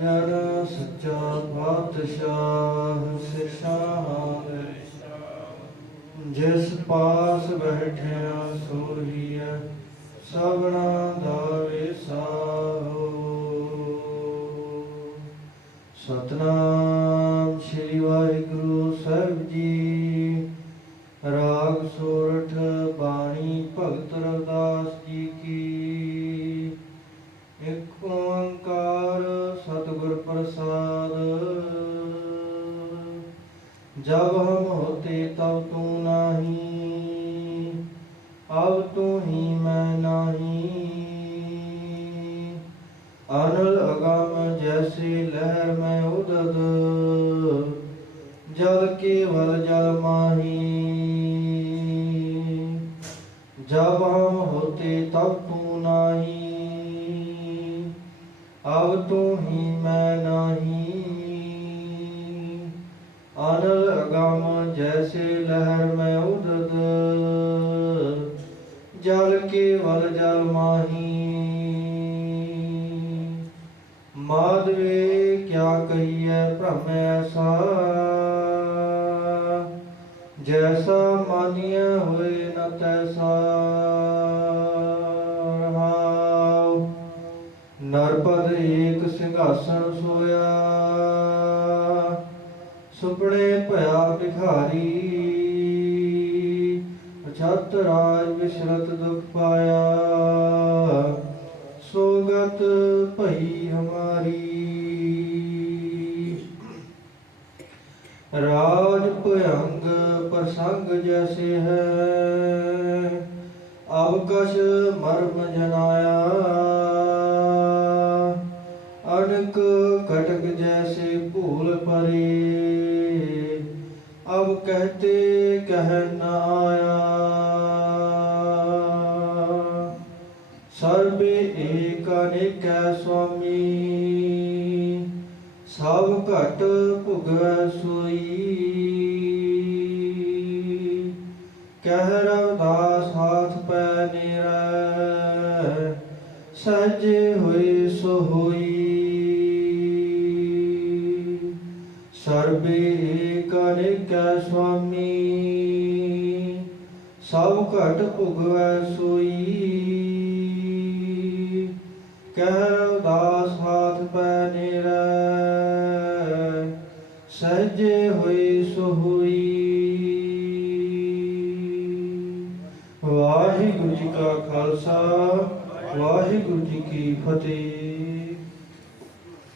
ਜਨ ਸੱਚਾ ਪਾਤਸ਼ਾਹ ਸਿਸ਼ਾਨ ਜਿਸ ਪਾਸ ਬੈਠਿਆ ਸੋਹੀਐ ਸਭਨਾ ਦਾ ਵਿਸਾਹੋ ਸਤਨਾਮ ਸ੍ਰੀ ਵਾਹਿਗੁਰੂ ਸਾਹਿਬ ਜੀ। ਇੱਕ ਓੰਕਾਰ ਸਤਿਗੁਰ ਪ੍ਰਸਾਦ। ਜਬ ਹਮ ਹੋਤੇ ਤਬ ਤੂੰ ਨਾਹੀ, ਅਬ ਤੂੰ ਹੀ ਮੈਂ ਨਾਹੀ। ਅਨਲ ਅਗਮ ਜੈਸੀ ਲਹਿਰ ਮੈਂ ਉਦਦ, ਜਲ ਕੇਵਲ ਜਲ ਮਾਹੀ। ਜਬ ਹਮ ਹੋਤੇ ਤਬ ਤੂੰ ਨਾਹੀ ਆਵ ਤੂੰ ਹੀ ਮੈਂ ਨਾਹੀ। ਅਨਲ ਅਗਮ ਜੈਸੇ ਲਹਿਰ ਮੈਂ ਉਦਦ। ਜਲ ਕੇਵਲ ਜਲ ਮਾਹੀ। ਮਾਦਵੇ ਕਿਆ ਕਹੀਐ ਭ੍ਰਮ ਐਸਾ ਜੈਸਾ ਮਾਨਿਆ ਹੋਏ ਨ ਤੈਸਾ। ਸਿੰਘਾਸਣ ਸੋਇਆ। ਸੁਪਨੇ ਭਇਆ ਭਿਖਾਰੀ। ਅਛਤ ਰਾਜ ਵਿਸ਼ਰਤ ਦੁਖ ਪਾਇਆ। ਸੋਗਤ ਭਈ ਹਮਾਰੀ। ਰਾਜ ਭਯੰਗ ਪ੍ਰਸੰਗ ਜੈਸੇ ਹੈ। ਆਵਕਸ਼ ਮਰਮ ਜਨਾਇਆ। ਅਨਕ ਕਟਕ ਜੈਸੇ ਭੂਲ ਪਰੇ, ਅਬ ਕਹਤੇ ਕਹਿ ਨਾ ਆਇਆ। ਸਰਬੇ ਏਕ ਅਨੇਕੈ ਸੁਆਮੀ, ਸਭ ਘਟ ਭੁਗਵੈ ਸੋਈ। ਕਹਿ ਰਵਦਾਸ ਹਾਥ ਪੈ ਨੇਰੈ ਸਹਜੇ ਹੋਏ ਸੋ ਹੋਈ। ਸਰਬੇ ਏਕ ਅਨੇਕੈ ਸੁਆਮੀ, ਸਭ ਘਟ ਭੁਗਵੈ ਸੋਈ। ਕਹਿ ਰਵਦਾਸ ਹਾਥ ਪੈ ਨੇਰੈ ਸਹਜੇ ਹੋਈ ਸੋ ਹੋਈ। ਵਾਹਿਗੁਰੂ ਜੀ ਕਾ ਖਾਲਸਾ, ਵਾਹਿਗੁਰੂ ਜੀ ਕੀ ਫਤਿਹ।